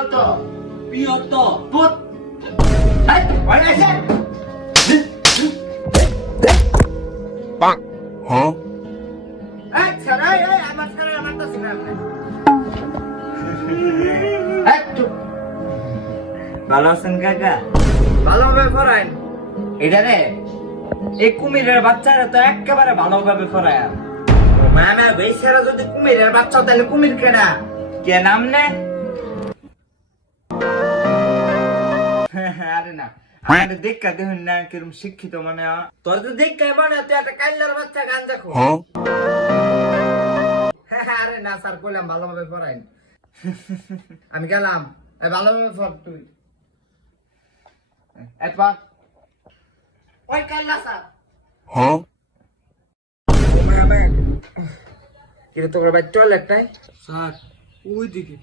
পিয়ত পিয়ত পুত এই ওই এসে এই ছাড়া এই এই, আমার ছাড়া আমার তো ভালো আছেন কাকা? ভালোভাবে পড়াইন এটা রে এই কুমিরের বাচ্চারা তো একেবারে ভালোভাবে ফরায়। মামা বেচারা যদি কুমিরের বাচ্চা তাহলে কুমির কেনা। কে নাম নে? না দেখা দেখুন না কিরম শিক্ষিত মানে তোর তো দেখতে মনে তুই একটা কাইল্লার বাচ্চা গান দেখো। আরে না স্যার কইলাম ভালোভাবে পড়াইন। আমি গেলাম। ভালোভাবে পড় তুই। একবার ওই কাইল্লা স্যার। কিরে তোর ভাই টয়লেট নাই? স্যার ওই দিকে